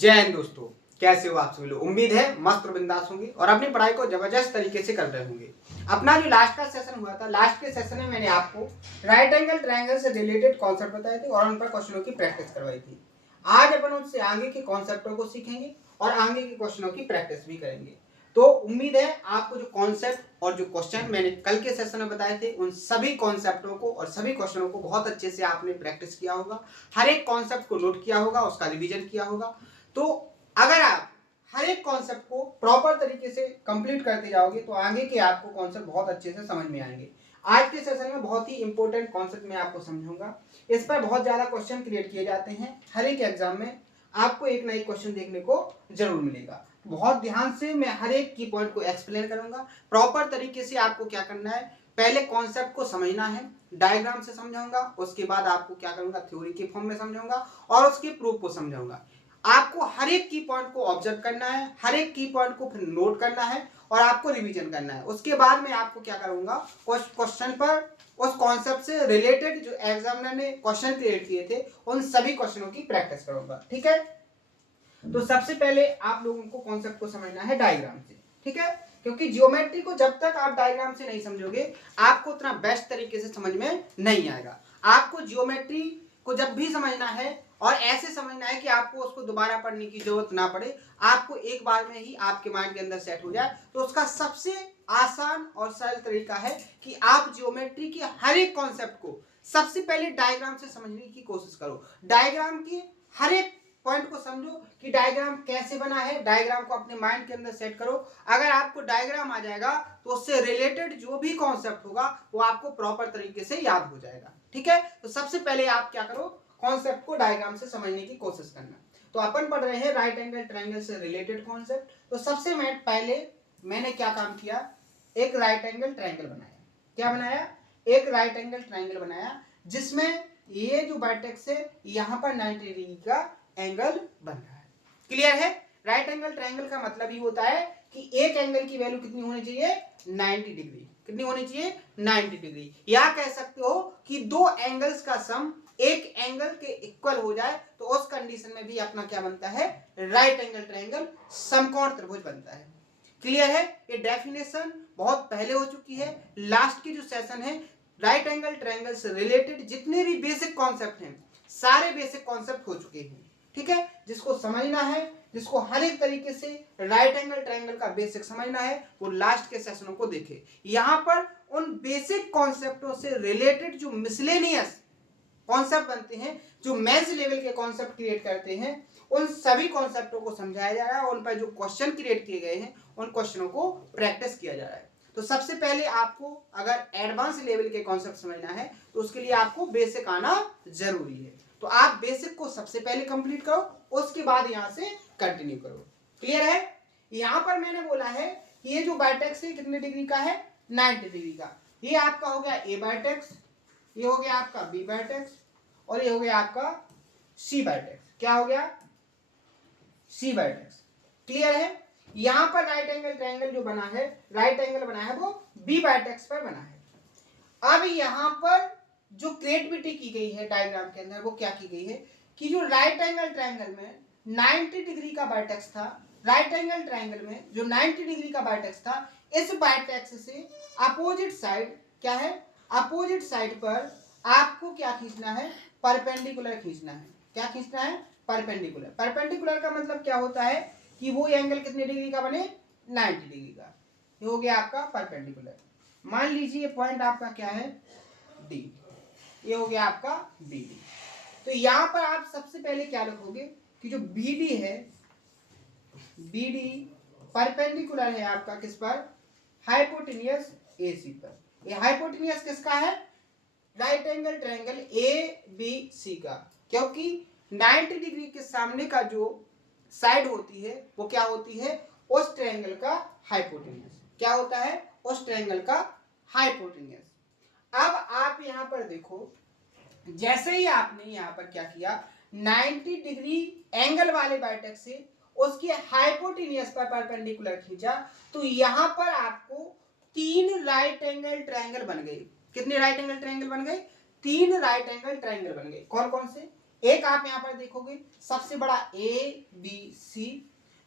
जय हिंद दोस्तों, कैसे हो आप सभी लोग। उम्मीद है मस्त और बिंदास होंगे और अपनी पढ़ाई को जबरदस्त तरीके से कर रहे होंगे। अपना जो लास्ट का सेशन हुआ था, लास्ट के सेशन में मैंने आपको राइट एंगल ट्रायंगल से रिलेटेड कॉन्सेप्ट बताए थे और उन पर क्वेश्चनों की प्रैक्टिस करवाई थी। आज अपन उससे आगे के कॉन्सेप्टों को सीखेंगे और आगे के क्वेश्चनों की प्रैक्टिस भी करेंगे। तो उम्मीद है आपको जो कॉन्सेप्ट और जो क्वेश्चन मैंने कल के सेशन में बताए थे, उन सभी कॉन्सेप्टों को और सभी क्वेश्चनों को बहुत अच्छे से आपने प्रैक्टिस किया होगा। हर एक कॉन्सेप्ट को नोट किया होगा, उसका रिवीजन किया होगा। तो अगर आप हर एक कॉन्सेप्ट को प्रॉपर तरीके से कंप्लीट करते जाओगे तो आगे के आपको कॉन्सेप्ट बहुत अच्छे से समझ में आएंगे। आज के सेशन में बहुत ही इंपॉर्टेंट कॉन्सेप्ट मैं आपको समझाऊंगा। इस पर बहुत ज्यादा क्वेश्चन क्रिएट किए जाते हैं। हर एक एग्जाम में आपको एक ना एक क्वेश्चन देखने को जरूर मिलेगा। बहुत ध्यान से मैं हर एक की पॉइंट को एक्सप्लेन करूंगा। प्रॉपर तरीके से आपको क्या करना है, पहले कॉन्सेप्ट को समझना है, डायग्राम से समझाऊंगा, उसके बाद आपको क्या करूंगा, थ्योरी के फॉर्म में समझाऊंगा और उसके प्रूफ को समझाऊंगा। आपको हर एक की पॉइंट को ऑब्जर्व करना है, हर एक की पॉइंट को फिर नोट करना है और आपको रिवीजन करना है। उसके बाद मैं आपको क्या करूंगा, क्वेश्चन पर उस कॉन्सेप्ट से रिलेटेड जो एग्जामिनर ने क्वेश्चन क्रिएट किए थे उन सभी क्वेश्चनों की प्रैक्टिस करूंगा। ठीक है, तो सबसे पहले आप लोगों को कॉन्सेप्ट को समझना है डायग्राम से। ठीक है, क्योंकि ज्योमेट्री को जब तक आप डायग्राम से नहीं समझोगे आपको उतना बेस्ट तरीके से समझ में नहीं आएगा। आपको ज्योमेट्री को जब भी समझना है और ऐसे समझना है कि आपको उसको दोबारा पढ़ने की जरूरत ना पड़े, आपको एक बार में ही आपके माइंड के अंदर सेट हो जाए, तो उसका सबसे आसान और सरल तरीका है कि आप ज्योमेट्री के हर एक कॉन्सेप्ट को सबसे पहले डायग्राम से समझने की कोशिश करो। डायग्राम की हर एक पॉइंट को समझो कि डायग्राम कैसे बना है, डायग्राम को अपने माइंड के अंदर सेट करो। अगर आपको डायग्राम आ जाएगा तो उससे रिलेटेड जो भी कॉन्सेप्ट होगा वो आपको प्रॉपर तरीके से याद हो जाएगा। ठीक है, तो सबसे पहले आप क्या करो, कॉन्सेप्ट को डायग्राम से समझने की कोशिश करना। तो अपन पढ़ रहे हैं राइट एंगल ट्रायंगल से रिलेटेड कॉन्सेप्ट। तो सबसे पहले मैंने क्या काम किया, एक राइट एंगल ट्रायंगल बनाया। क्या बनाया, एक राइट एंगल ट्रायंगल बनाया जिसमें ये जो वर्टेक्स है यहां पर 90 डिग्री का एंगल बन रहा है। क्लियर है, राइट एंगल ट्रायंगल का मतलब ही होता है कि एक एंगल की वैल्यू कितनी होनी चाहिए, 90 डिग्री। कितनी होनी चाहिए, 90 डिग्री। या कह सकते हो कि दो एंगल्स का सम एक एंगल के इक्वल हो जाए तो उस कंडीशन में भी अपना क्या बनता है, राइट एंगल ट्रायंगल, समकोण त्रिभुज बनता है। क्लियर है, ये डेफिनेशन बहुत पहले हो चुकी है। लास्ट की जो सेशन है राइट एंगल ट्रायंगल से रिलेटेड जितने भी बेसिक कॉन्सेप्ट हैं सारे बेसिक कॉन्सेप्ट हो चुके हैं। ठीक है, जिसको समझना है, जिसको हर एक तरीके से राइट एंगल ट्रायंगल का बेसिक समझना है, वो लास्ट के सेशनों को देखे। यहां पर उन बेसिक कॉन्सेप्टों से रिलेटेड जो मिसलेनियस कॉन्सेप्ट बनते हैं, जो मेंस लेवल के कॉन्सेप्ट क्रिएट करते हैं, उन सभी कॉन्सेप्टों को समझाया जा रहा है और उन पर जो क्वेश्चन क्रिएट किए गए हैं उन क्वेश्चनों को प्रैक्टिस किया जा रहा है। तो सबसे पहले आपको अगर एडवांस लेवल के कॉन्सेप्ट समझना है तो उसके लिए आपको बेसिक आना जरूरी है। तो आप बेसिक को सबसे पहले कंप्लीट करो, उसके बाद यहां से कंटिन्यू करो। क्लियर है, यहां पर मैंने बोला है कि ये जो वर्टेक्स है कितने डिग्री का है, 90 डिग्री का। ये आपका हो गया ए वर्टेक्स, ये हो गया आपका बी वर्टेक्स और ये हो गया आपका सी वर्टेक्स। क्या हो गया, सी वर्टेक्स। क्लियर है, यहां पर राइट एंगल ट्रायंगल जो बना है, राइट एंगल बना है वो बी वर्टेक्स पर बना है। अब यहां पर जो क्रिएटिविटी की गई है डायग्राम के अंदर वो क्या की गई है कि जो राइट एंगल ट्रायंगल में 90 डिग्री का वर्टेक्स था, राइट एंगल ट्रायंगल में जो 90 डिग्री का वर्टेक्स था, इस वर्टेक्स से अपोजिट साइड क्या है, अपोजिट साइड पर आपको क्या खींचना है, परपेंडिकुलर खींचना है। क्या खींचना है, परपेंडिकुलर। परपेंडिकुलर का मतलब क्या होता है कि वो एंगल कितने डिग्री का बने, 90 डिग्री का। ये हो गया आपका परपेंडिकुलर। मान लीजिए पॉइंट आपका क्या है, डी। ये हो गया आपका बी डी। तो यहां पर आप सबसे पहले क्या लिखोगे कि जो बी डी है, बी डी परपेंडिकुलर है आपका किस पर, हाइपोटेनियस ए सी पर। ये हाइपोटेनियस किसका है, right angle triangle A B C का। क्योंकि 90 डिग्री के सामने का जो साइड होती है वो क्या होती है, उस ट्रायंगल का हाइपोटेनियस। क्या होता है, उस ट्रायंगल का हाइपोटेनियस। अब आप यहां पर देखो, जैसे ही आपने यहां पर क्या किया, 90 डिग्री एंगल वाले वर्टेक्स से उसके हाइपोटेनियस पर परपेंडिकुलर खींचा तो यहां पर आपको तीन राइट एंगल ट्रायंगल बन गए। कितने राइट एंगल ट्रायंगल बन गए, तीन राइट एंगल ट्रायंगल बन गए। कौन कौन से, एक आप यहाँ पर देखोगे सबसे बड़ा ABC,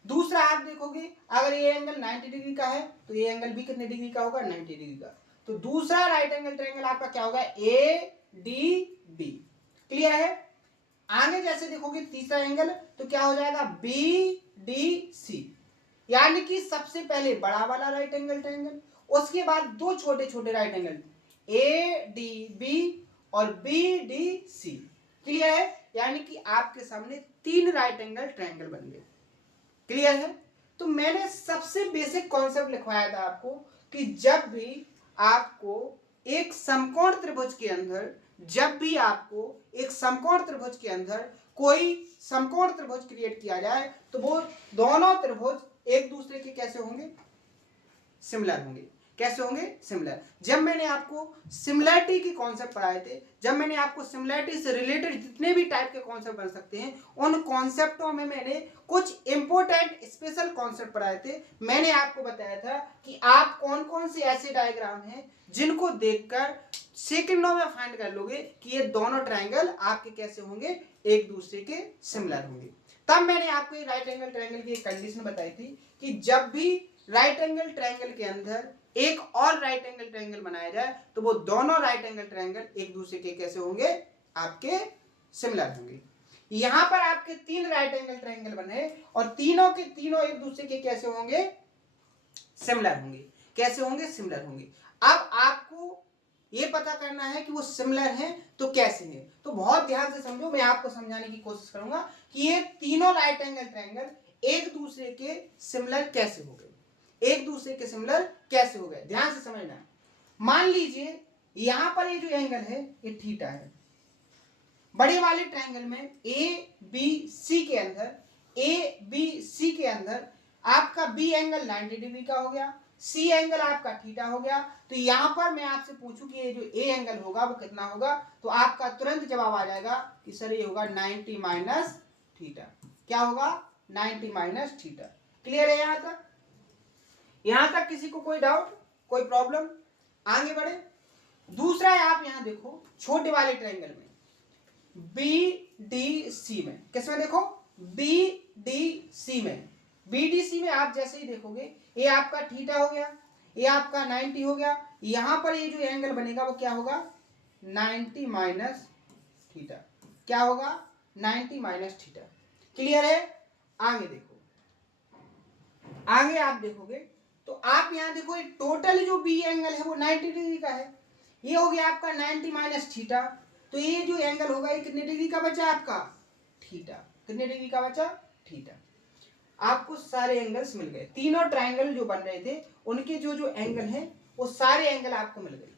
दूसरा आप देखोगे अगर ये एंगल 90 डिग्री का है तो ये एंगल भी कितने डिग्री का होगा, 90 डिग्री का। तो दूसरा राइट एंगल ट्रायंगल आपका क्या होगा, ADB। क्लियर है। आगे जैसे देखोगे तीसरा एंगल तो क्या हो जाएगा, BDC, यानी कि सबसे पहले बड़ा वाला राइट एंगल ट्रायंगल, उसके बाद दो छोटे छोटे राइट एंगल ADB और BDC। क्लियर है, यानी कि आपके सामने तीन राइट एंगल ट्रायंगल बन गए। क्लियर है। तो मैंने सबसे बेसिक कॉन्सेप्ट लिखवाया था आपको कि जब भी आपको एक समकोण त्रिभुज के अंदर, जब भी आपको एक समकोण त्रिभुज के अंदर कोई समकोण त्रिभुज क्रिएट किया जाए तो वो दोनों त्रिभुज एक दूसरे के कैसे होंगे, सिमिलर होंगे। कैसे होंगे, सिमिलर। जब मैंने आपको सिमिलरिटी के कॉन्सेप्ट पढ़ाए थे, जब मैंने आपको सिमिलरिटी से रिलेटेड जितने भी टाइप के कॉन्सेप्ट बन सकते हैं उन कॉन्सेप्टों में मैंने कुछ इंपॉर्टेंट स्पेशल कॉन्सेप्ट पढ़ाए थे। मैंने आपको बताया था कि आप कौन कौन से ऐसे डायग्राम हैं जिनको देखकर सेकंडों में फाइंड कर लोगे कि ये दोनों ट्रायंगल आपके कैसे होंगे, एक दूसरे के सिमिलर होंगे। तब मैंने आपको राइट एंगल ट्रायंगल की एक कंडीशन बताई थी कि जब भी राइट एंगल ट्रायंगल के अंदर एक और राइट एंगल ट्रायंगल बनाया जाए तो वो दोनों राइट एंगल ट्रायंगल एक दूसरे के कैसे होंगे, आपके सिमिलर होंगे। यहां पर आपके तीन राइट एंगल ट्रायंगल बने और तीनों के तीनों एक दूसरे के कैसे होंगे, सिमिलर होंगे। कैसे होंगे, सिमिलर होंगे। अब आपको ये पता करना है कि वो सिमिलर हैं तो कैसे हैं। तो बहुत ध्यान से समझो, मैं आपको समझाने की कोशिश करूंगा कि ये तीनों राइट एंगल ट्रायंगल एक दूसरे के सिमिलर कैसे हो गए, एक दूसरे के सिमिलर कैसे हो गए। ध्यान से समझना। मान लीजिए यहां पर ये जो एंगल है ये थीटा है। बड़े वाले ट्रायंगल में ABC के अंदर, ABC के अंदर आपका B एंगल 90 डिग्री का हो गया, C एंगल आपका थीटा हो गया। तो यहां पर मैं आपसे पूछूं कि ये जो A एंगल होगा वो कितना होगा, तो आपका तुरंत जवाब आ जाएगा कि सर ये होगा 90 माइनस थीटा। क्या होगा, 90 माइनस थीटा। क्लियर है यहां तक? यहां तक किसी को कोई डाउट, कोई प्रॉब्लम? आगे बढ़े। दूसरा है, आप यहां देखो छोटे वाले ट्रायंगल में BDC में, किसमें देखो, BDC में, BDC में आप जैसे ही देखोगे ये आपका थीटा हो गया, ये आपका 90 हो गया। यहां पर ये जो एंगल बनेगा वो क्या होगा, 90 माइनस थीटा। क्या होगा, 90 माइनस थीटा। क्लियर है। आगे देखो, आगे आप देखोगे तो आप यहां देखो ये टोटल जो बी एंगल है वो 90 डिग्री का है। ये हो गया आपका 90 माइनस थीटा। तो ये जो एंगल होगा ये कितने डिग्री का बचा आपका, थीटा। कितने डिग्री का बचा, थीटा। आपको सारे एंगल्स मिल गए। तीनों ट्रायंगल जो बन रहे थे उनके जो जो एंगल हैं वो सारे एंगल आपको मिल गए।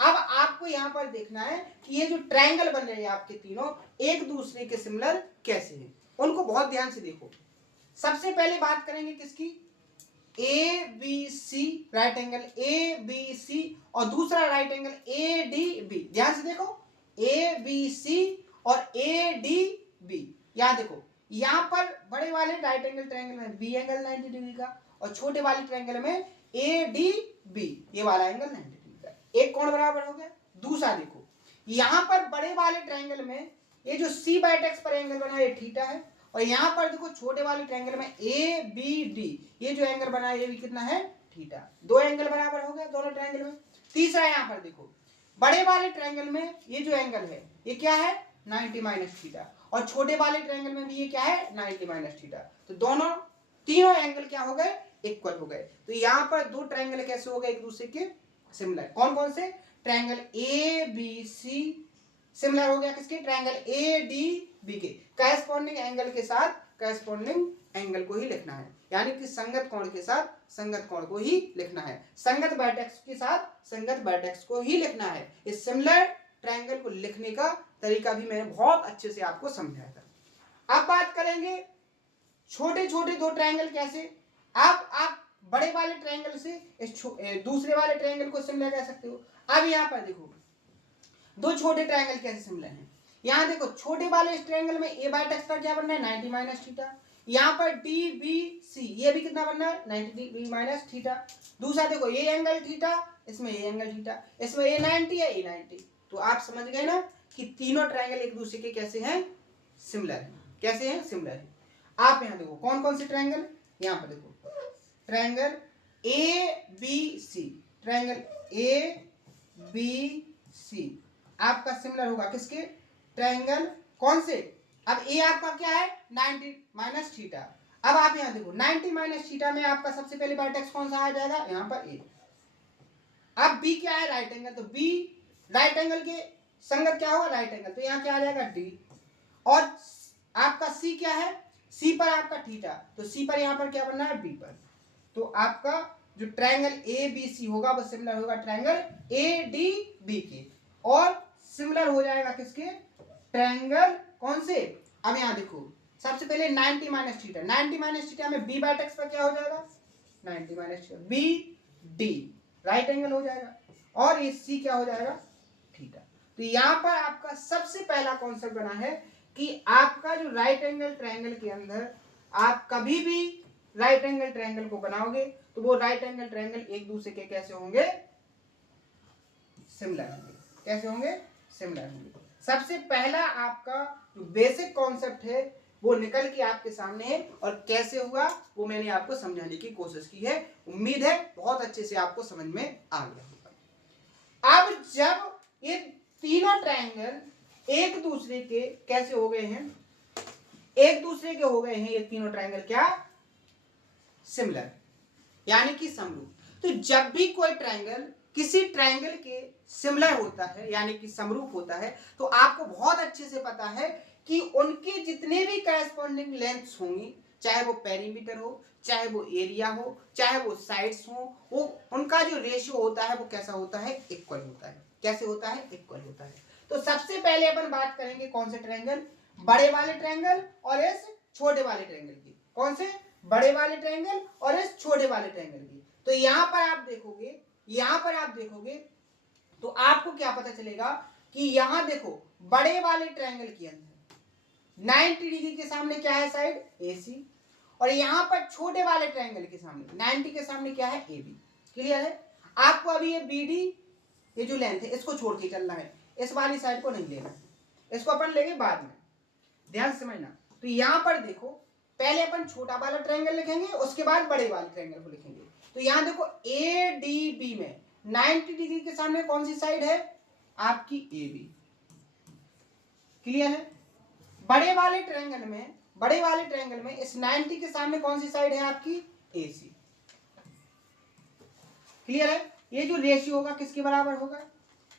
अब आपको यहां पर देखना है कि ये जो ट्रायंगल बन रहे हैं आपके तीनों एक दूसरे के सिमिलर कैसे हैं, उनको बहुत ध्यान से देखो। सबसे पहले बात करेंगे किसकी, ABC, राइट एंगल ABC और दूसरा राइट एंगल ADB। ध्यान से देखो, ABC और ADB। यहां देखो, यहां पर बड़े वाले राइट एंगल ट्रायंगल में B एंगल 90 डिग्री का और छोटे वाले ट्रायंगल में ADB, ये वाला एंगल 90 डिग्री का। एक कोण बराबर हो गया। दूसरा देखो, यहां पर बड़े वाले ट्रायंगल में ये जो C/X पर एंगल बना है ये थीटा है और यहां पर देखो छोटे वाले ट्रायंगल में ABD, ये जो एंगल बना है ये भी कितना है, थीटा। दो एंगल बराबर हो गए दोनों ट्रायंगल में। तीसरा यहां पर देखो, बड़े वाले ट्रायंगल में ये जो एंगल है ये क्या है, 90 माइनस थीटा और छोटे वाले ट्रायंगल में भी ये क्या है, 90 माइनस थीटा। तो दोनों तीनों एंगल क्या हो गए, इक्वल हो गए। तो यहां पर दो ट्रायंगल कैसे हो गए, एक दूसरे के सिमिलर। कौन कौन से, ट्रायंगल ABC सिमिलर हो गया किसके, ट्रायंगल ADB के। करस्पॉन्डिंग एंगल के साथ करस्पॉन्डिंग एंगल को ही लिखना है, यानी कि संगत कोण के साथ संगत कोण को ही लिखना है, संगत वर्टेक्स के साथ संगत वर्टेक्स को ही लिखना है। इस सिमिलर ट्रायंगल को लिखने का तरीका भी मैंने बहुत अच्छे से आपको समझाया था। अब बात करेंगे छोटे छोटे दो ट्रायंगल कैसे। आप बड़े वाले ट्रायंगल से इस दूसरे वाले ट्रायंगल को सिमिलर कह सकते हो। अब यहां पर देखो दो छोटे ट्रायंगल कैसे सिमिलर हैं। यहां देखो छोटे वाले इस ट्रायंगल में A/X का क्या बनना है, 90 माइनस थीटा। यहां पर DBC ये भी कितना बनना है, 90 डिग्री माइनस थीटा। दूसरा देखो ये एंगल थीटा, इसमें ये एंगल थीटा, इसमें ये 90 है, ये 90। तो आप समझ गए ना कि तीनों ट्रायंगल एक दूसरे के कैसे हैं, सिमिलर है। कैसे हैं? सिमिलर है। आप यहाँ देखो कौन कौन से ट्रायंगल, यहाँ पर देखो triangle A B C, triangle A B C आपका सिमिलर होगा किसके? ट्रायंगल कौन से? अब ए आपका क्या है? 90 माइनस थीटा। अब आप यहाँ देखो 90 माइनस थीटा में आपका सबसे पहले वर्टेक्स कौन सा आ जाएगा? यहाँ पर ए। अब बी क्या है? राइट एंगल, तो बी राइट एंगल के संगत क्या होगा? राइट एंगल, तो यहाँ क्या आ जाएगा? डी। और आपका सी क्या है? सी पर आपका थीटा, तो सी पर यहाँ पर क्या बनना है? बी पर। तो आपका जो ट्रायंगल ए बी सी होगा वो सिमिलर होगा ट्रायंगल ए डी बी के, और सिमिलर हो जाएगा किसके? ट्रायंगल कौन से? अब यहाँ देखो सबसे पहले 90 माइनस थीटा, 90 माइनस थीटा में बी बाय एक्स पर क्या हो जाएगा? 90 minus theta, B D right angle हो जाएगा, और ये सी क्या हो जाएगा? थीटा। तो यहाँ पर आपका सबसे पहला कॉन्सेप्ट बना है कि आपका जो राइट एंगल ट्रायंगल के अंदर आप कभी भी राइट एंगल ट्रायंगल को बनाओगे तो वो राइट एंगल ट्रायंगल एक दूसरे के कैसे होंगे? सिमिलर होंगे। कैसे होंगे? सिमिलर होंगे। सबसे पहला आपका जो बेसिक कॉन्सेप्ट है वो निकल के आपके सामने है, और कैसे हुआ वो मैंने आपको समझाने की कोशिश की है। उम्मीद है बहुत अच्छे से आपको समझ में आ गया होगा। अब जब ये तीनों ट्रायंगल एक दूसरे के कैसे हो गए हैं? एक दूसरे के हो गए हैं ये तीनों ट्रायंगल क्या? सिमिलर, यानी कि समरूप। तो जब भी कोई ट्रायंगल किसी ट्रायंगल के सिमिलर होता है यानी कि समरूप होता है, तो आपको बहुत अच्छे से पता है कि उनके जितने भी करस्पॉन्डिंग लेंथ्स होंगी, चाहे वो पेरीमीटर हो, चाहे वो एरिया हो, चाहे वो साइड्स हो, वो उनका जो रेशियो होता है वो कैसा होता है? इक्वल होता है। कैसे होता है? इक्वल होता है। तो सबसे पहले अपन बात करेंगे कौन से ट्रायंगल? बड़े वाले ट्रायंगल और इस छोटे वाले ट्रायंगल की। कौन से? बड़े वाले ट्रायंगल और इस छोटे वाले ट्रायंगल की। तो यहाँ पर आप देखोगे, यहाँ पर आप देखोगे तो आपको क्या पता चलेगा कि यहाँ देखो बड़े वाले ट्रायंगल के अंदर 90 डिग्री के सामने क्या है? साइड AC, और यहाँ पर छोटे वाले ट्रायंगल के सामने 90 के सामने क्या है? AB। क्लियर है? आपको अभी ये BD ये जो लेंथ है इसको छोड़ के चलना है, इस वाली साइड को नहीं लेना, इसको अपन लेंगे बाद में, ध्यान से समझना। तो यहाँ पर देखो पहले अपन छोटा वाला ट्रायंगल लिखेंगे, उसके बाद बड़े वाले ट्रायंगल को लिखेंगे। तो यहाँ देखो ADB में 90 डिग्री के सामने कौन सी साइड है? आपकी AB। क्लियर है? बड़े वाले ट्रायंगल में इस 90 के सामने कौन सी साइड है? आपकी AC। क्लियर है? ये जो रेशियो होगा किसके बराबर होगा?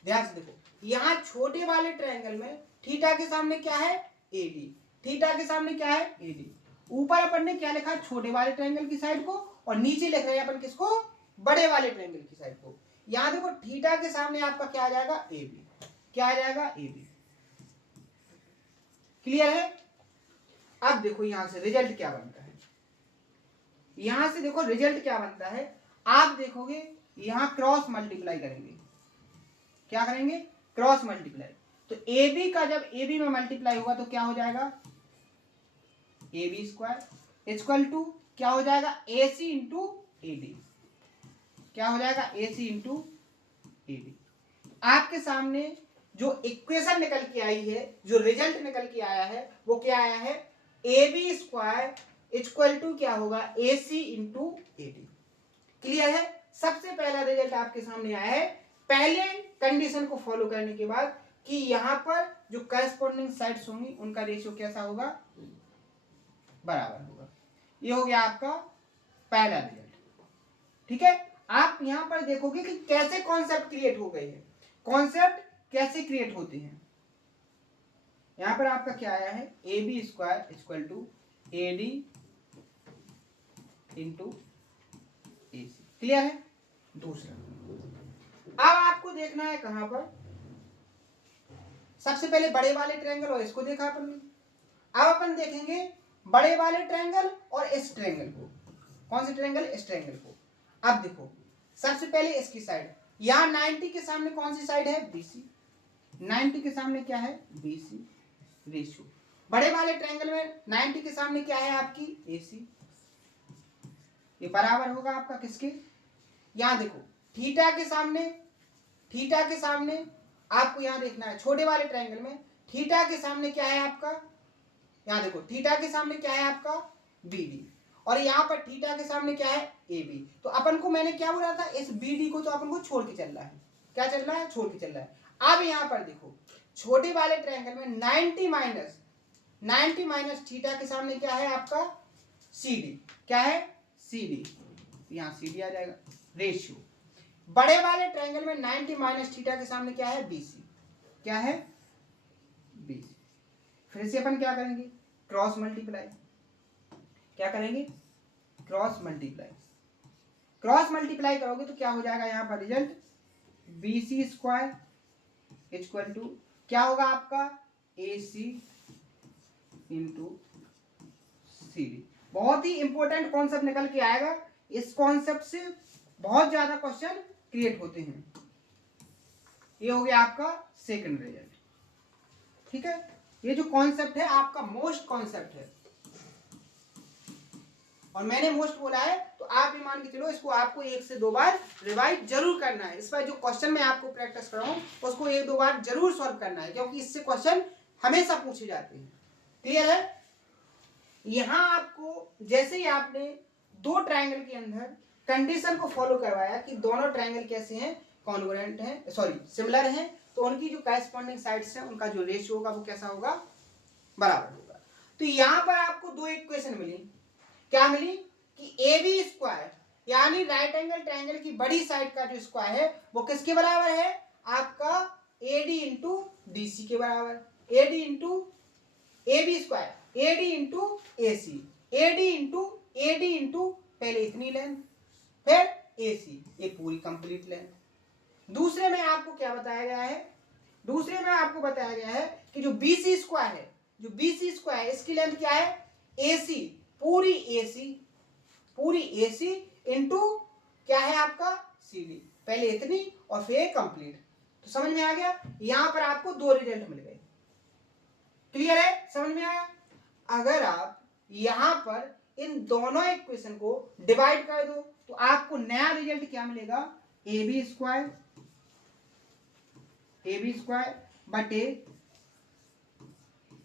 ध्यान से देखो, यहाँ छोटे वाले ट्रायंगल में थीटा के सामने क्या है? AD। थीटा के सामने क्या है? AD। ऊपर अपन ने क्या लिखा? छोटे वाले ट्रायंगल की साइड को, और नीचे लिख रहे हैं अपन किसको? बड़े वाले ट्रायंगल की साइड को। यहाँ देखो थीटा के सामने आपका क्या आ जाएगा? AB। क्या आ जाएगा? AB। क्लियर है? अब देखो यहां से रिजल्ट क्या बनता है, यहां से देखो रिजल्ट क्या बनता है। आप देखोगे यहां क्रॉस मल्टीप्लाई करेंगे, क्या करेंगे? Cross multiply. तो AB का जब AB में मल्टीप्लाई होगा तो क्या हो जाएगा? AB स्क्वायर इक्वल टू क्या हो जाएगा? AC into AD। क्या हो जाएगा? AC into AD। आपके सामने जो इक्वेशन निकल के आई है, जो रिजल्ट निकल के आया है वो क्या आया है? AB स्क्वायर इक्वल टू क्या होगा? AC into AD। क्लियर है? सबसे पहला रिजल्ट आपके सामने आया है, पहले कंडीशन को फॉलो करने के बाद, कि यहां पर जो करस्पॉन्डिंग साइड्स होंगी उनका रेशियो कैसा होगा? बराबर होगा। ये हो गया आपका पहला रिजल्ट। ठीक है? आप यहां पर देखोगे कि कैसे कॉन्सेप्ट क्रिएट हो गए हैं, कॉन्सेप्ट कैसे क्रिएट होते हैं। यहां पर आपका क्या आया है? AB square equal to AD into AC। Clear है? दूसरा अब आपको देखना है कहां पर? सबसे पहले बड़े वाले ट्रायंगल और इसको देखा अपन ने, अब अपन देखेंगे बड़े वाले ट्रायंगल और इस ट्रायंगल को। कौन से ट्रायंगल? इस ट्रायंगल को। अब देखो सबसे पहले इसकी साइड, यहां 90 के सामने कौन सी साइड है? BC। 90 के सामने क्या है? BC ratio. बड़े वाले ट्रायंगल में 90 के सामने क्या है? आपकी AC। ये बराबर होगा आपका किसके? यहां देखो थीटा के सामने आपको यहां देखना है, छोटे वाले ट्रायंगल में थीटा के सामने क्या है? आपका यहाँ देखो थीटा के सामने क्या है आपका बी डी, और यहाँ पर थीटा के सामने क्या है ए बी। तो अपन को मैंने क्या बोला था, इस बी डी को तो अपन को छोड़ के चल रहा है, क्या चल रहा है, छोड़ के चल रहा है। अब यहाँ पर देखो छोटे वाले ट्रायंगल में 90 माइनस थीटा के सामने क्या है आपका सी डी, क्या है सी डी, यहाँ सी डी आ जाएगा रेशियो। बड़े वाले ट्रायंगल में 90 माइनस थीटा के सामने क्या है बी सी, क्या है बी सी। फिर से अपन क्या करेंगे, क्रॉस मल्टीप्लाई, क्या करेंगे क्रॉस मल्टीप्लाई। क्रॉस मल्टीप्लाई करोगे तो क्या हो जाएगा यहाँ पर result, B C square equal to क्या होगा आपका ए सी इंटू सी डी। बहुत ही इंपॉर्टेंट कॉन्सेप्ट निकल के आएगा, इस कॉन्सेप्ट से बहुत ज्यादा क्वेश्चन क्रिएट होते हैं। ये हो गया आपका सेकंड रिजल्ट, ठीक है। ये जो कॉन्सेप्ट है आपका मोस्ट कॉन्सेप्ट है, और मैंने मोस्ट बोला है तो आप ये मान के चलो इसको आपको 1 से 2 बार रिवाइज जरूर करना है। इस पर जो क्वेश्चन मैं आपको प्रैक्टिस कर रहा हूँ उसको 1-2 बार जरूर सॉल्व करना है, क्योंकि इससे क्वेश्चन हमेशा पूछे जाते हैं। क्लियर है। यहाँ आपको जैसे ही आपने दो ट्रायंगल के अंदर कंडीशन को फॉलो करवाया कि दोनों ट्रायंगल कैसे हैं, कॉन्ग्रुएंट हैं, सॉरी सिमिलर हैं, तो उनकी जो करस्पॉन्डिंग साइड्स हैं उनका जो रेशियो होगा वो कैसा होगा, बराबर होगा। तो यहाँ पर आपको दो इक्वेशन मिली, क्या मिली कि ए बी स्क्वायर यानी राइट एंगल ट्रायंगल की बड़ी साइड का जो स्क्वायर है वो किसके बराबर है, आपका A D into D C के बराबर, A D into A B square, A D into A C, A D into पहले इतनी लेंथ फिर ए सी, ये पूरी कंप्लीट लेंथ। दूसरे में आपको क्या बताया गया है, दूसरे में आपको बताया गया है कि जो बी सी स्क्वायर है, जो बी सी स्क्वायर है इसकी लेंथ क्या है, ए सी, पूरी ए सी इंटू क्या है आपका सी डी, पहले इतनी और फिर कंप्लीट। तो समझ में आ गया, यहां पर आपको दो रिजल्ट मिल गए। क्लियर है, समझ में आया। अगर आप यहां पर इन दोनों इक्वेशन को डिवाइड कर दो तो आपको नया रिजल्ट क्या मिलेगा, ए बी स्क्वायर बटे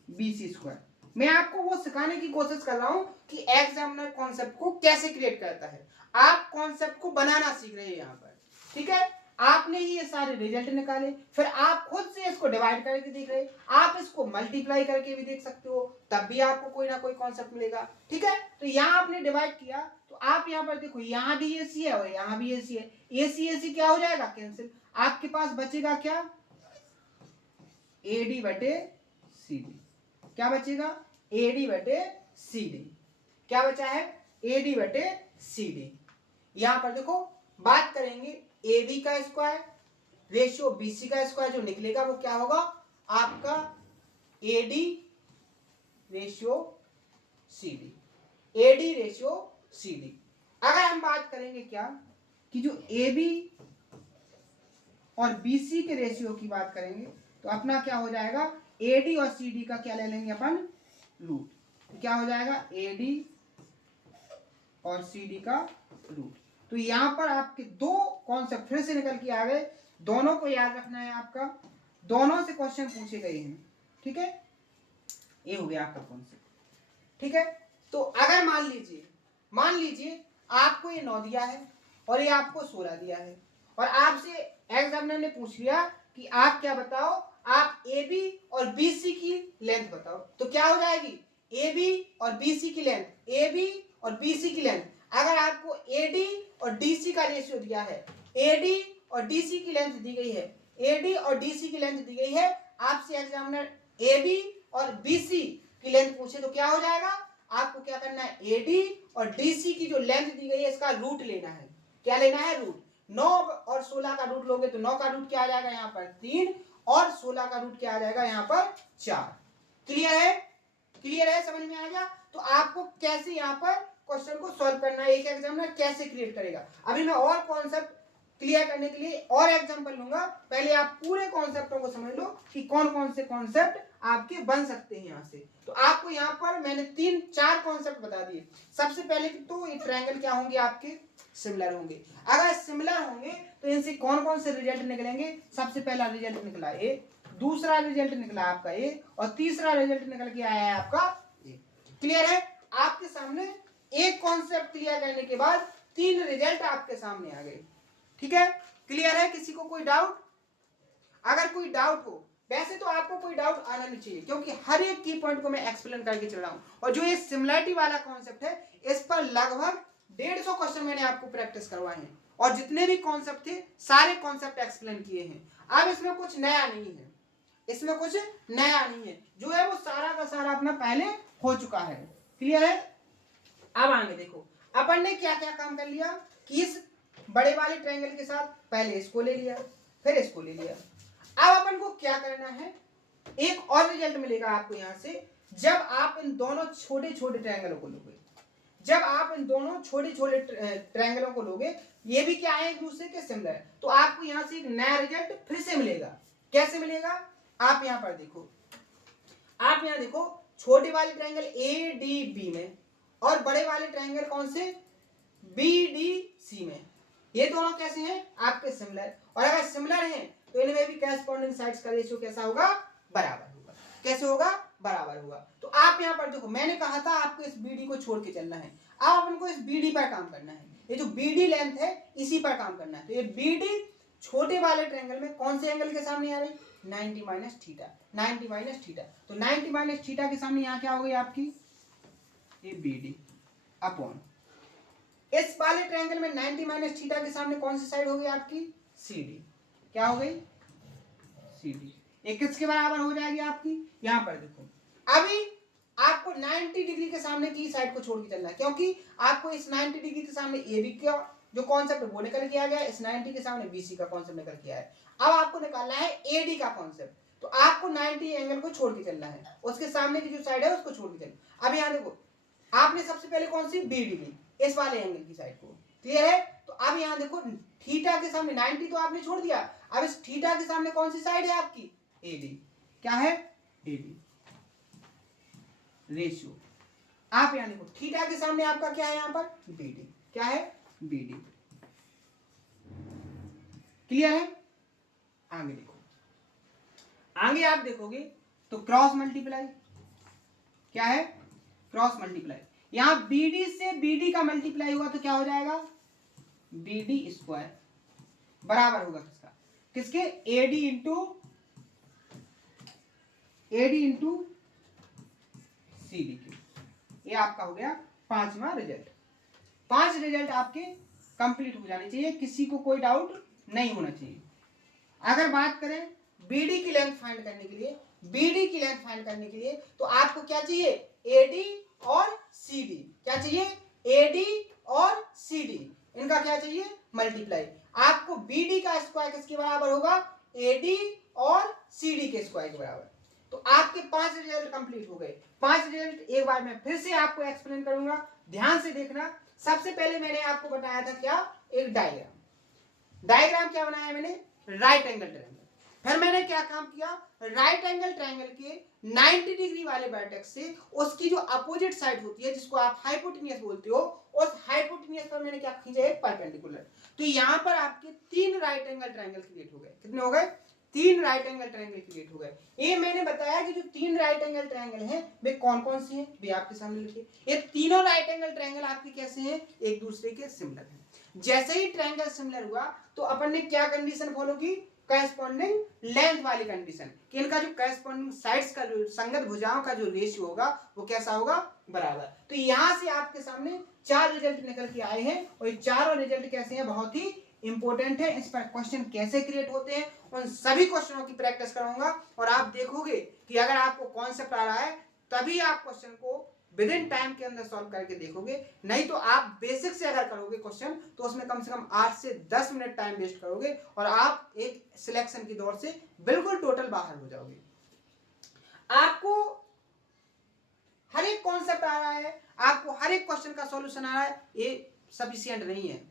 बी सी स्क्वायर। मैं आपको वो सिखाने की कोशिश कर रहा हूं कि एग्जामिनर कॉन्सेप्ट को कैसे क्रिएट करता है, आप कॉन्सेप्ट को बनाना सीख रहे हैं यहां पर, ठीक है। आपने ही ये सारे रिजल्ट निकाले, फिर आप खुद से इसको डिवाइड करके देख रहे, आप इसको मल्टीप्लाई करके भी देख सकते हो, तब भी आपको कोई ना कोई कॉन्सेप्ट मिलेगा, ठीक है। तो यहाँ आपने डिवाइड किया तो आप यहाँ पर देखो, यहाँ भी ए सी है और यहाँ भी ए सी है, ए सी क्या हो जाएगा कैंसिल, आपके पास बचेगा क्या, ए डी बटे सी डी, क्या बचेगा, ए डी बटे सी डी, क्या बचा है, ए डी बटे सी डी। यहां पर देखो बात करेंगे ए बी का स्क्वायर रेशियो बी सी का स्क्वायर, जो निकलेगा वो क्या होगा आपका A D ratio C D, A D ratio C D. अगर हम बात करेंगे क्या कि जो ए बी और बी सी के रेशियो की बात करेंगे तो अपना क्या हो जाएगा, ए डी और सी डी का क्या ले लेंगे अपन, रूट, तो क्या हो जाएगा ए डी और सी डी का रूट। तो यहां पर आपके दो कॉन्सेप्ट फिर से निकल के आ गए, दोनों को याद रखना है आपका, दोनों से क्वेश्चन पूछे गए हैं, ठीक है। ये हो गया आपका कॉन्सेप्ट, ठीक है। तो अगर मान लीजिए आपको ये 9 दिया है और ये आपको 16 दिया है, और आपसे एग्जामिनर ने पूछ लिया कि आप क्या बताओ, आप ए बी और बी सी की लेंथ बताओ, तो क्या हो जाएगी, ए बी और बी सी की लेंथ, ए बी और बी सी की लेंथ। अगर आपको ए डी और डी सी का रेशियो दिया है, ए डी और डी सी की लेंथ दी गई है, ए डी और डी सी की लेंथ दी गई है, आपसे एग्जामिनर ए बी और बी सी की लेंथ पूछे तो क्या हो जाएगा, आपको क्या करना है, ए डी और डी सी की जो लेंथ दी गई है इसका रूट लेना है, क्या लेना है, रूट। 9 और 16 का रूट लोगे तो 9 का रूट क्या आ जाएगा यहाँ पर 3, और 16 का रूट क्या आ जाएगा यहाँ पर 4। क्लियर है, क्लियर है, समझ में आ गया। तो आपको कैसे यहाँ पर क्वेश्चन को सॉल्व करना है, एक एग्जामिनर कैसे क्रिएट करेगा। अभी मैं और कॉन्सेप्ट क्लियर करने के लिए और एग्जांपल लूंगा, पहले आप पूरे कॉन्सेप्टों को समझ लो कि कौन कौन से कॉन्सेप्ट आपके बन सकते हैं यहाँ से। तो आपको यहाँ पर मैंने 3-4 कॉन्सेप्ट बता दिए। सबसे पहले तो ये ट्रायंगल क्या होंगे, आपके सिमिलर होंगे। अगर सिमिलर होंगे तो इनसे कौन कौन से रिजल्ट निकलेंगे, सबसे पहला रिजल्ट निकला ए, दूसरा रिजल्ट निकला आपका ए, और तीसरा रिजल्ट निकल के आया है आपका क्लियर है? आपके सामने एक कॉन्सेप्ट क्लियर करने के बाद 3 रिजल्ट आपके सामने आ गए। ठीक है, क्लियर है? किसी को कोई डाउट? अगर कोई डाउट हो, वैसे तो आपको कोई डाउट आना नहीं चाहिए क्योंकि हर एक की पॉइंट को मैं एक्सप्लेन करके चल रहा हूं, और जो ये सिमिलरिटी वाला कॉन्सेप्ट है इस पर लगभग 150 क्वेश्चन मैंने आपको प्रैक्टिस करवाए हैं, और जितने भी कॉन्सेप्ट थे सारे कॉन्सेप्ट एक्सप्लेन किए हैं। अब इसमें कुछ नया नहीं है, इसमें कुछ नया नहीं है, जो है वो सारा का सारा अपना पहले हो चुका है। क्लियर है? अब आगे देखो, अपन ने क्या क्या काम कर लिया कि इस बड़े वाले ट्रायंगल के साथ पहले इसको ले लिया, फिर इसको ले लिया। अब अपन को क्या करना है, एक और रिजल्ट मिलेगा आपको यहां से, जब आप इन दोनों छोटे छोटे ट्रायंगलों को लोगे, जब आप इन दोनों छोटे छोटे ट्रायंगलों को लोगे, ये भी क्या है एक दूसरे के सिमिलर, तो आपको यहां से एक नया रिजल्ट फिर से मिलेगा। कैसे मिलेगा? आप यहां पर देखो, आप यहां देखो, छोटे वाले ट्रायंगल ए डी बी में और बड़े वाले ट्रायंगल कौन से, बी डी सी में, ये दोनों कैसे हैं आपके सिमिलर, और अगर सिमिलर हैं तो इनमें भी कॉरेस्पॉन्डिंग साइड्स का रेशियो कैसा होगा, बराबर होगा। कैसे होगा? बराबर होगा। तो आप यहां पर देखो, मैंने कहा था आपको इस बीडी को छोड़ के चलना है, अब अपन को इस बीडी पर काम करना है, ये जो बीडी लेंथ है इसी पर काम करना है। तो ये बीडी छोटे वाले ट्रायंगल में कौन से एंगल के सामने आ रही, 90 माइनस थीटा, 90 माइनस थीटा, तो 90 माइनस थीटा के सामने यहाँ क्या हो गई आपकी, ये बीडी अपॉन इस वाले ट्रायंगल में 90 माइनस थीटा के सामने कौन सी साइड हो गई आपकी, सीडी। क्या हो गई, सीडी। ये किसके बराबर हो जाएगी आपकी, यहां पर देखो, अभी आपको 90 डिग्री के सामने की साइड को छोड़ के चलना है, क्योंकि आपको इस 90 डिग्री के सामने ए बी का जो कॉन्सेप्ट वो निकल के आ गया, इस 90 के सामने बीसी का कॉन्सेप्ट निकल के आया है। अब आपको निकालना है एडी का कॉन्सेप्ट, तो आपको 90 एंगल को छोड़ के चलना है, उसके सामने की जो साइड है उसको छोड़ के चलना। अब यहां देखो, आपने सबसे पहले कौन सी, बी डी ली, इस वाले एंगल की साइड को। क्लियर है? तो अब यहां देखो, थीटा के सामने 90 तो आपने छोड़ दिया, अब इस थीटा के सामने कौन सी साइड है आपकी, एडी। क्या है, एडी रेशियो। आप यहां देखो, थीटा के सामने आपका क्या है, यहां पर बीडी। क्या है, बीडी। क्लियर है? आगे देखो, आगे आप देखोगे तो क्रॉस मल्टीप्लाई, क्या है, क्रॉस मल्टीप्लाई, यहां बीडी से बीडी का मल्टीप्लाई हुआ तो क्या हो जाएगा, बीडी स्क्वायर बराबर होगा किसका, किसके, एडी इंटू सीडी के। ये आपका हो गया 5वां रिजल्ट। 5 रिजल्ट आपके कंप्लीट हो जाने चाहिए, किसी को कोई डाउट नहीं होना चाहिए। अगर बात करें बीडी की लेंथ फाइंड करने के लिए, बीडी की लेंथ फाइंड करने के लिए तो आपको क्या चाहिए, एडी और सीडी। क्या चाहिए, एडी और सीडी, इनका क्या चाहिए, मल्टीप्लाई। आपको बीडी का स्क्वायर किसके बराबर होगा, एडी और सीडी के स्क्वायर के बराबर। तो आपके 5 रिजल्ट कंप्लीट हो गए। 5 रिजल्ट एक बार मैं फिर से आपको एक्सप्लेन करूंगा, ध्यान से देखना। सबसे पहले मैंने आपको बताया था क्या, एक डायग्राम। डायग्राम क्या बनाया मैंने, राइट एंगल ट्रायंगल। फिर मैंने क्या काम किया, राइट एंगल ट्रायंगल के 90 डिग्री वाले वर्टेक्स से उसकी जो अपोजिट साइड होती है, जिसको आप हाइपोटेन्यूस बोलते हो, उस हाइपोटेन्यूस पर मैंने क्या खींचा, एक परपेंडिकुलर। तो यहां पर आपके 3 राइट एंगल ट्रायंगल क्रिएट हो गए। कितने हो गए, 3 राइट एंगल ट्रायंगल क्रिएट हो गए। ये मैंने बताया कि जो 3 राइट एंगल ट्रायंगल हैं वे कौन कौन से हैं, वे आपके सामने लिखिए। ये तीनों राइट एंगल ट्रायंगल आपके कैसे हैं, एक दूसरे के सिमिलर हैं। जैसे ही ट्रायंगल सिमिलर हुआ तो अपन ने क्या कंडीशन फॉलो की, कॉरेस्पॉन्डिंग लेंथ वाली कंडीशन, कि इनका जो कॉरेस्पॉन्डिंग साइड्स का जो संगत भुजाओं का जो रेशियो होगा वो कैसा होगा, बराबर। तो यहां से आपके सामने 4 रिजल्ट निकल के आए हैं, और ये चारों रिजल्ट कैसे हैं, बहुत ही इंपॉर्टेंट है। इस पर क्वेश्चन कैसे क्रिएट होते हैं उन सभी क्वेश्चनों की प्रैक्टिस कराऊंगा, और आप देखोगे कि अगर आपको कॉन्सेप्ट आ रहा है तभी आप क्वेश्चन को विद इन टाइम के अंदर सॉल्व करके देखोगे, नहीं तो आप बेसिक से अगर करोगे क्वेश्चन तो उसमें कम से कम 8 से 10 मिनट टाइम वेस्ट करोगे, और आप एक सिलेक्शन की दौड़ से बिल्कुल टोटल बाहर हो जाओगे। आपको हर एक कॉन्सेप्ट आ रहा है, आपको हर एक क्वेश्चन का सॉल्यूशन आ रहा है, ये सफिशिएंट नहीं है,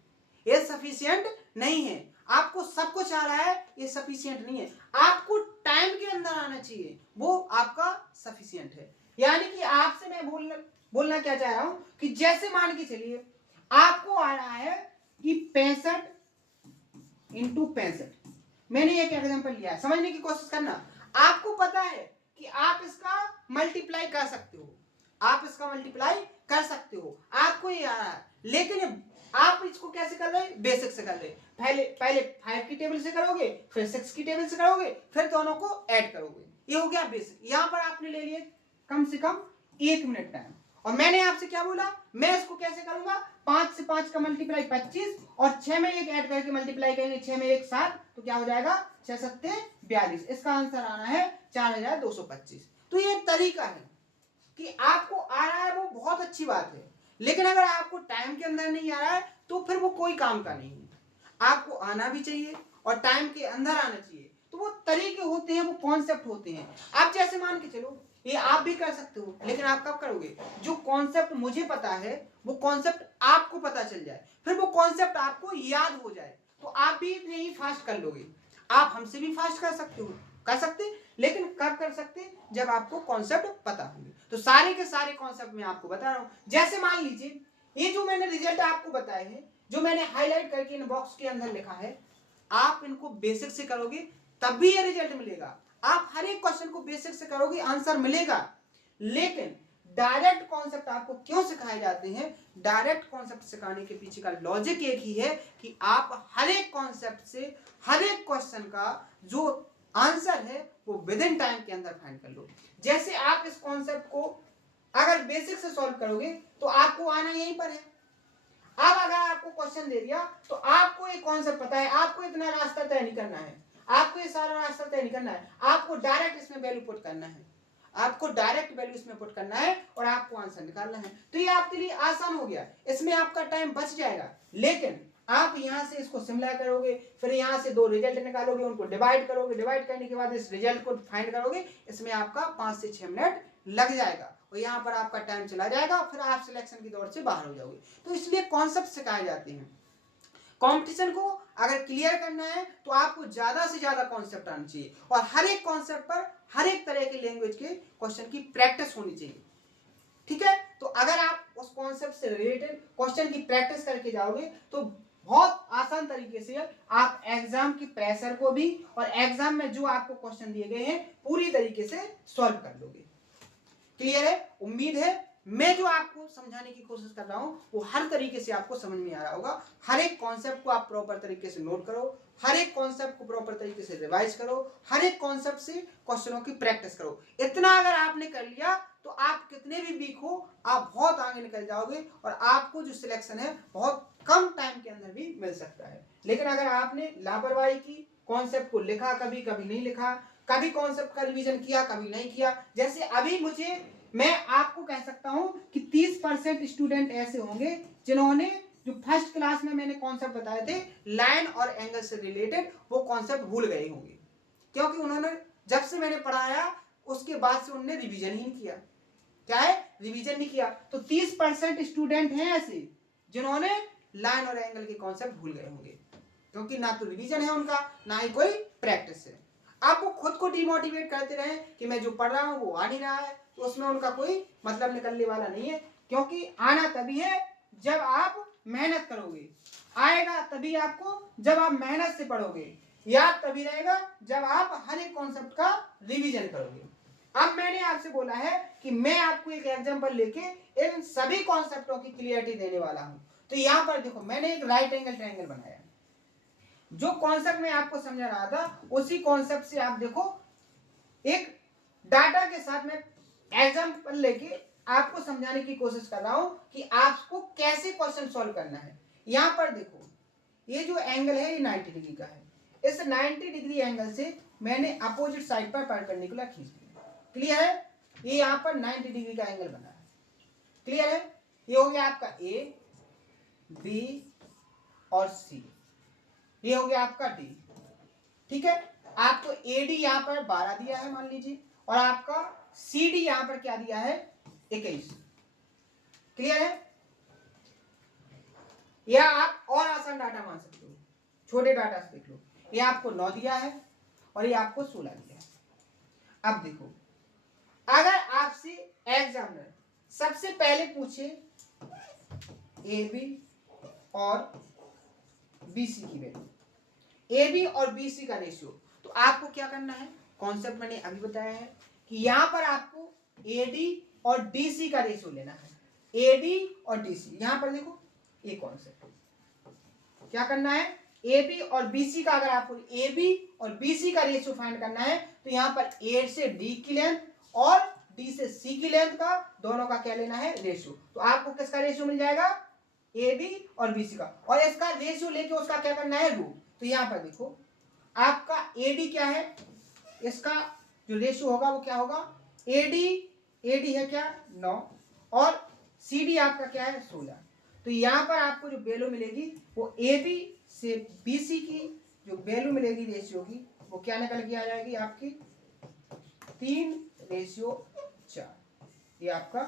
ये सफिशिएंट नहीं है। आपको सब कुछ आ रहा है, ये सफिशिएंट नहीं है। आपको टाइम के अंदर आना चाहिए, वो आपका सफिशिएंट है। यानी कि आपसे मैं बोलना क्या चाह रहा हूं कि जैसे मान के चलिए आपको आ रहा है कि 65 इंटू 65, मैंने एक एग्जांपल लिया है, समझने की कोशिश करना। आपको पता है कि आप इसका मल्टीप्लाई कर सकते हो, आप इसका मल्टीप्लाई कर सकते हो, आपको ये आ रहा है। लेकिन आप इसको कैसे कर रहे हैं, बेसिक से कर रहे हैं। पहले 5 की टेबल से करोगे, फिर 6 की टेबल से करोगे, फिर दोनों को ऐड करोगे। ये हो गया बेसिक। यहां पर आपने ले लिए कम से कम 1 मिनट टाइम। और मैंने आपसे क्या बोला, मैं इसको कैसे करूंगा, 5 से 5 का मल्टीप्लाई 25 और 6 में 1 ऐड करके मल्टीप्लाई करेंगे, 6 में 1 7, तो क्या हो जाएगा 6 7 42। इसका आंसर आना है 4225। तो ये तरीका है कि आपको आ रहा है वो बहुत अच्छी बात है, लेकिन अगर आपको टाइम के अंदर नहीं आ रहा है तो फिर वो कोई काम का नहीं है। आपको आना भी चाहिए और टाइम के अंदर आना चाहिए। तो वो तरीके होते हैं, वो कॉन्सेप्ट होते हैं। आप जैसे मान के चलो ये आप भी कर सकते हो, लेकिन आप कब करोगे, जो कॉन्सेप्ट मुझे पता है वो कॉन्सेप्ट आपको पता चल जाए, फिर वो कॉन्सेप्ट आपको याद हो जाए, तो आप भी इतने ही फास्ट कर लोगे। आप हमसे भी फास्ट कर सकते हो, कर सकते, लेकिन कब कर सकते, जब आपको कॉन्सेप्ट पता होंगे। तो सारे के सारे कॉन्सेप्ट मैं आपको बता रहा हूं। जैसे मान लीजिए ये जो मैंने रिजल्ट आपको बताए हैं, जो मैंने हाईलाइट करके इन बॉक्स के अंदर लिखा है, आप इनको बेसिक से करोगे तब भी ये रिजल्ट मिलेगा। आप हर एक क्वेश्चन को बेसिक से करोगे, आंसर मिलेगा। लेकिन डायरेक्ट कॉन्सेप्ट आपको क्यों सिखाए जाते हैं, डायरेक्ट कॉन्सेप्ट सिखाने के पीछे का लॉजिक एक ही है कि आप हर एक कॉन्सेप्ट से हर एक क्वेश्चन का जो आंसर है वो विद इन टाइम के अंदर फाइंड कर लो। जैसे आप इस कॉन्सेप्ट को अगर बेसिक से सॉल्व करोगे तो आपको आना यहीं पर है। अब अगर आपको क्वेश्चन दे दिया तो आपको एक कॉन्सेप्ट पता है, आपको इतना रास्ता तय नहीं करना है, आपको ये सारा रास्ता तय नहीं करना है, आपको डायरेक्ट इसमें वैल्यू पुट करना है, आपको डायरेक्ट वैल्यू इसमें पुट करना है और आपको आंसर निकालना है। तो ये आपके लिए आसान हो गया, इसमें आपका टाइम बच जाएगा। लेकिन आप यहां से इसको सिमुलेट करोगे, फिर यहां से 2 रिजल्ट निकालोगे, उनको डिवाइड करोगे, डिवाइड करने के बाद इस रिजल्ट को फाइंड करोगे, इसमें आपका 5 से 6 मिनट लग जाएगा और यहाँ पर आपका टाइम चला जाएगा, फिर आप सिलेक्शन की दौड़ से बाहर हो जाओगे। तो इसलिए कॉन्सेप्ट सिखाए जाते हैं। कंपटीशन को अगर क्लियर करना है तो आपको ज्यादा से ज्यादा कॉन्सेप्ट आना चाहिए और हर एक कॉन्सेप्ट पर हर एक तरह के लैंग्वेज के क्वेश्चन की प्रैक्टिस होनी चाहिए। ठीक है, तो अगर आप उस कॉन्सेप्ट से रिलेटेड क्वेश्चन की प्रैक्टिस करके जाओगे तो बहुत आसान तरीके से आप एग्जाम की प्रेशर को भी और एग्जाम में जो आपको क्वेश्चन दिए गए हैं पूरी तरीके से सॉल्व कर लोगे। क्लियर है? उम्मीद है मैं जो आपको समझाने की कोशिश कर रहा हूं वो हर तरीके से आपको समझ में आ रहा होगा। हर एक कॉन्सेप्ट को आप प्रॉपर तरीके से नोट करो, हर एक कॉन्सेप्ट को प्रॉपर तरीके से रिवाइज करो, हर एक कॉन्सेप्ट से क्वेश्चनों की प्रैक्टिस करो। इतना अगर आपने कर लिया तो आप कितने भी वीक हो आप बहुत आगे निकल जाओगे और आपको जो सिलेक्शन है बहुत कम टाइम के अंदर भी मिल सकता है। लेकिन अगर आपने लापरवाही की, कॉन्सेप्ट को लिखा कभी कभी नहीं लिखा, कभी कॉन्सेप्ट का रिवीजन किया कभी नहीं किया, जैसे अभी मैं आपको कह सकता हूं कि 30% स्टूडेंट ऐसे होंगे जिन्होंने जो फर्स्ट क्लास में मैंने कॉन्सेप्ट बताए थे लाइन और एंगल से रिलेटेड वो कॉन्सेप्ट भूल गए होंगे, क्योंकि उन्होंने जब से मैंने पढ़ाया उसके बाद से उन्होंने रिवीजन ही नहीं किया। क्या है? रिवीजन नहीं किया। तो 30% स्टूडेंट हैं ऐसे जिन्होंने लाइन और एंगल के कॉन्सेप्ट भूल गए होंगे, क्योंकि ना तो रिवीजन है उनका ना ही कोई प्रैक्टिस है। आप वो खुद को डिमोटिवेट करते रहे कि मैं जो पढ़ रहा हूं वो आ नहीं रहा है, तो उसमें उनका कोई मतलब निकलने वाला नहीं है, क्योंकि आना तभी है जब आप मेहनत करोगे, आएगा तभी आपको जब आप मेहनत से पढ़ोगे, याद तभी रहेगा जब आप हर एक कॉन्सेप्ट का रिवीजन करोगे। अब मैंने आपसे बोला है कि मैं आपको एक एग्जांपल लेके इन सभी कॉन्सेप्टों की क्लियरिटी देने वाला हूं। तो यहां पर देखो मैंने एक राइट एंगल ट्रायंगल बनाया, जो कॉन्सेप्ट मैं आपको समझा रहा था उसी कॉन्सेप्ट से आप देखो एक डाटा के साथ में एग्जांपल लेके आपको समझाने की कोशिश कर रहा हूं कि आपको कैसे क्वेश्चन सॉल्व करना है। यहां पर देखो ये जो एंगल है ये 90 डिग्री का है, इस 90 डिग्री एंगल से मैंने अपोजिट साइड पर परपेंडिकुलर खींच दिया। क्लियर है? ये यहां पर 90 डिग्री का एंगल बना है। क्लियर है? ये हो गया आपका ए, बी और सी, ये हो गया आपका डी। ठीक है, आपको एडी यहां पर 12 दिया है मान लीजिए, और आपका सीडी यहां पर क्या दिया है 21। क्लियर है? या आप और आसान डाटा मान सकते हो, छोटे डाटा से देख लो, ये आपको 9 दिया है और ये आपको 16 दिया है। अब देखो अगर आपसे एग्जामिनर सबसे पहले पूछे ए बी और बीसी की वैल्यू, ए बी और बीसी का रेशियो, तो आपको क्या करना है, कॉन्सेप्ट मैंने अभी बताया है कि यहां पर आपको एडी और डीसी का रेशियो लेना है, एडी और डीसी। यहां पर देखो ये कॉन्सेप्ट क्या करना है, एबी और बीसी का, अगर आपको एबी और बीसी का रेशियो फाइंड करना है तो यहां पर ए से डी की लेंथ और डी से सी की लेंथ का दोनों का क्या लेना है, रेशियो। तो आपको किसका रेशियो मिल जाएगा, ए बी और बी सी का, और इसका रेशियो लेके उसका क्या करना है, रूट। तो यहां पर देखो आपका एडी क्या है, इसका जो रेशियो होगा वो क्या होगा, एडी है क्या 9 और सीडी आपका क्या है 16। तो यहां पर आपको जो वैल्यू मिलेगी वो ए बी से बी सी की जो वैल्यू मिलेगी रेशियो की, वो क्या निकल के आ जाएगी आपकी 3:4। ये आपका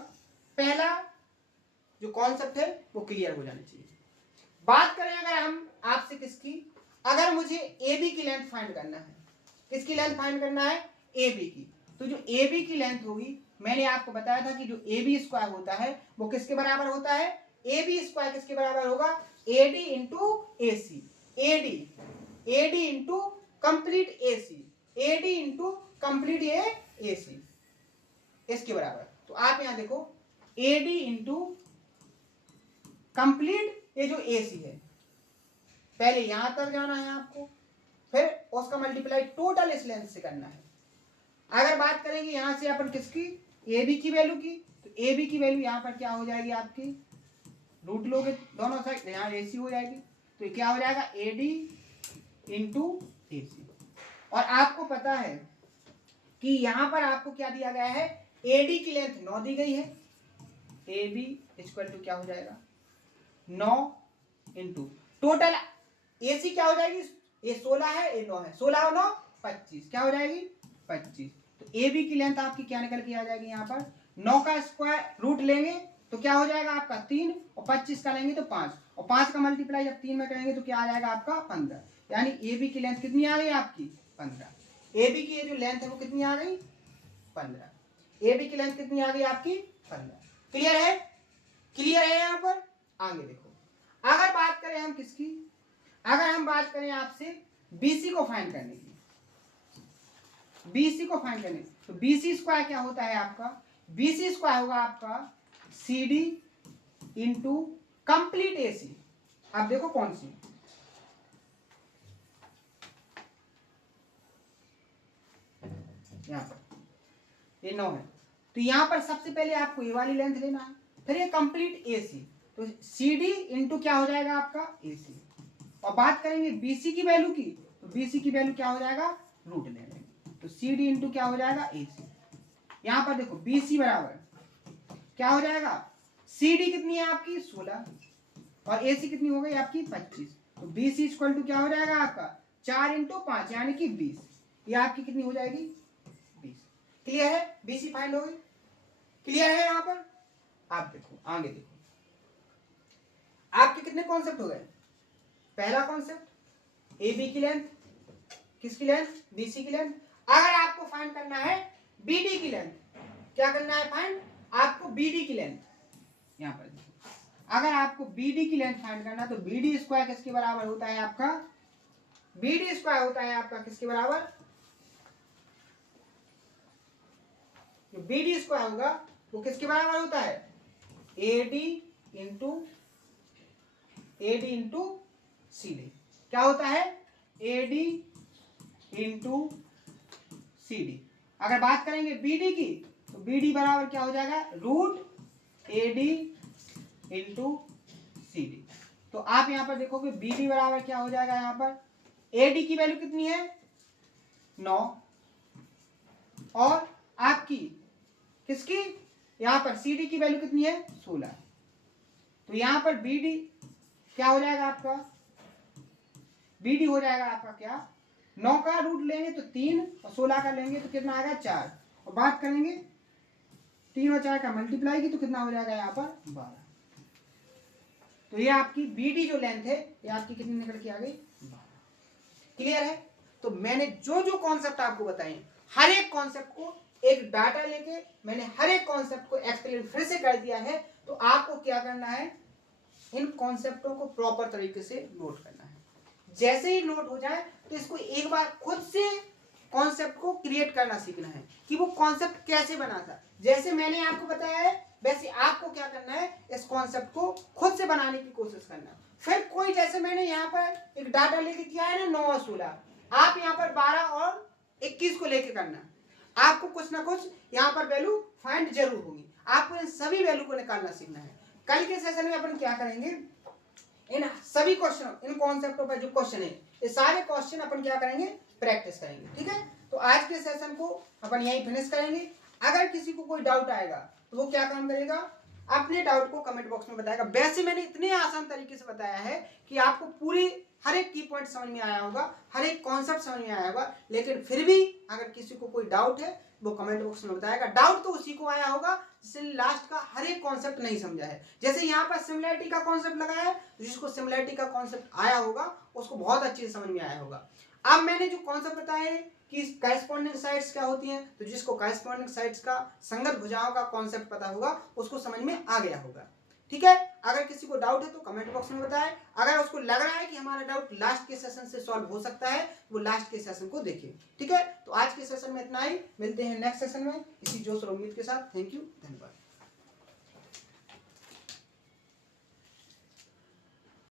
पहला जो कॉन्सेप्ट है वो क्लियर हो जाना चाहिए। बात करें अगर हम आपसे किसकी, अगर मुझे ए बी की लेंथ फाइंड करना है, किसकी लेंथ फाइंड करना है, ए बी की। तो जो ए बी की लेंथ होगी, मैंने आपको बताया था कि जो ए बी स्क्वायर होता है वो किसके बराबर होता है, ए बी स्क्वायर किसके बराबर होगा, A D into A C, A D into complete A C, A D into complete A C, इसके बराबर। तो आप यहां देखो ए डी इंटू कंप्लीट ये जो ए सी है, पहले यहां तक जाना है आपको, फिर उसका मल्टीप्लाई टोटल इस लेंथ से करना है। अगर बात करेंगे यहां से अपन किसकी, ए बी की वैल्यू की, तो ए बी की वैल्यू यहां पर क्या हो जाएगी आपकी, रूट लोगे दोनों साइड, यहां ए सी हो जाएगी, तो ये क्या हो जाएगा ए डी इंटू ए सी। और आपको पता है कि यहां पर आपको क्या दिया गया है, ए डी की लेंथ 9 दी गई है, ए बी इक्वल टू क्या हो जाएगा 9 इंटू टोटल ए सी क्या हो जाएगी, ये 16 है, ये 9 है, 16 और 9 25, क्या हो जाएगी 25। तो ए बी की लेंथ आपकी क्या निकल के आ जाएगी, यहाँ पर 9 का स्क्वायर रूट लेंगे तो क्या हो जाएगा आपका 3, और 25 का लेंगे तो 5, और 5 का मल्टीप्लाई जब 3 में करेंगे तो क्या आ जाएगा आपका 15। यानी ए बी की लेंथ कितनी आ गई आपकी 15। ए बी की ये जो लेंथ है वो कितनी आ गई 15। ए बी की लेंथ कितनी आ गई आपकी 15। क्लियर है, क्लियर है। यहाँ पर आगे देखो, अगर बात करें हम किसकी, अगर हम बात करें आपसे बीसी को फाइंड करने की, बीसी को फाइंड करने, तो बीसी स्क्वायर क्या होता है आपका, बीसी स्क्वायर होगा आपका C D into complete A सी। अब देखो कौन सी, यहां पर ये 9 है, तो यहां पर सबसे पहले आपको ये वाली लेंथ लेना है, फिर ये कंप्लीट ए सी, तो सी डी इंटू क्या हो जाएगा आपका ए सी। और बात करेंगे बीसी की वैल्यू की, तो बीसी की वैल्यू क्या हो जाएगा रूट ले लेंगे, तो सी डी इंटू क्या हो जाएगा ए सी। यहां पर देखो बीसी बराबर क्या हो जाएगा, सी डी कितनी है आपकी 16 और ए सी कितनी हो गई आपकी 25, तो बीसी इक्वल टू क्या हो जाएगा आपका 4 इंटू 5 यानी कि 20, ये आपकी कितनी हो जाएगी 20। क्लियर है, बीसी फाइंड हो गई, क्लियर है। यहाँ पर आप देखो आगे देखो, आपके कितने कॉन्सेप्ट हो गए, पहला कॉन्सेप्ट ए बी की लेंथ, किसकी लेंथ बीसी की लेंथ। अगर आपको फाइंड करना है बीडी की लेंथ, क्या करना है फाइंड, आपको बीडी की लेंथ, यहां पर देखो अगर आपको बीडी की लेंथ फाइंड करना है तो बीडी स्क्वायर किसके बराबर होता है आपका, बीडी स्क्वायर होता है आपका किसके बराबर, जो बीडी स्क्वायर होगा वो किसके बराबर होता है, A D into C D. क्या होता है A D into C D. अगर बात करेंगे बी डी की, तो बी डी बराबर क्या हो जाएगा root A D into C D. तो आप यहां पर देखोगे बी डी बराबर क्या हो जाएगा, यहां पर ए डी की वैल्यू कितनी है 9 और आपकी किसकी, यहां पर सी डी की वैल्यू कितनी है 16। तो यहां पर बी डी क्या हो जाएगा आपका, बी डी हो जाएगा आपका क्या 9 का रूट लेंगे तो 3 और 16 का लेंगे तो कितना आएगा 4, और बात करेंगे 3 और 4 का मल्टीप्लाई की तो कितना हो जाएगा यहाँ पर 12। तो ये आपकी बी डी जो लेंथ है ये आपकी कितनी निकल के आ गई 12। क्लियर है। तो मैंने जो जो कॉन्सेप्ट आपको बताए, हर एक कॉन्सेप्ट को एक डाटा लेके मैंने हर एक कॉन्सेप्ट को एक्सप्लेन फिर से कर दिया है। तो आपको क्या करना है, इन कॉन्सेप्टों को प्रॉपर तरीके से नोट करना है। जैसे ही नोट हो जाए तो इसको एक बार खुद से कॉन्सेप्ट को क्रिएट करना सीखना है कि वो कॉन्सेप्ट कैसे बना था। जैसे मैंने आपको बताया है वैसे आपको क्या करना है, इस कॉन्सेप्ट को खुद से बनाने की कोशिश करना। फिर कोई, जैसे मैंने यहाँ पर एक डाटा लेके किया है ना 9 और 16, आप यहाँ पर 12 और 21 को लेके करना। आपको कुछ ना कुछ यहाँ पर वैल्यू फाइंड जरूर होगी, आपको इन सभी वैल्यू को निकालना सीखना है। कल के सेशन में अपन क्या करेंगे, इन सभी क्वेश्चन, इन कॉन्सेप्टों पर जो क्वेश्चन है ये सारे क्वेश्चन अपन क्या करेंगे, प्रैक्टिस करेंगे। ठीक है, तो आज के सेशन को अपन यहीं फिनिश करेंगे। अगर किसी को कोई डाउट आएगा तो वो क्या काम करेगा, अपने डाउट को कमेंट बॉक्स में बताएगा। वैसे मैंने इतने आसान तरीके से बताया है कि आपको पूरी हर एक की पॉइंट समझ में आया होगा, हर एक कॉन्सेप्ट समझ में आया होगा, लेकिन फिर भी अगर किसी को कोई डाउट है वो कमेंट बॉक्स में बताएगा। डाउट तो उसी को आया होगा जिसने लास्ट का हर एक कॉन्सेप्ट नहीं समझा है। जैसे यहाँ पर सिमिलैरिटी का कॉन्सेप्ट लगाया है, जिसको सिमिलैरिटी का कॉन्सेप्ट आया होगा उसको बहुत अच्छे से समझ में आया होगा। अब मैंने जो कॉन्सेप्ट बताया है कि कॉरेस्पॉन्डिंग साइड्स क्या होती हैं, तो जिसको कॉरेस्पॉन्डिंग साइड्स का संगत भुजाओं का कॉन्सेप्ट पता होगा उसको समझ में आ गया होगा। ठीक है, अगर किसी को डाउट है तो कमेंट बॉक्स में बताएं। अगर उसको लग रहा है कि हमारा डाउट लास्ट के सेशन से सॉल्व हो सकता है, वो लास्ट के सेशन को देखिए। ठीक है, तो आज के सेशन में इतना ही, मिलते हैं नेक्स्ट सेशन में इसी जोश और उम्मीद के साथ। थैंक यू, धन्यवाद।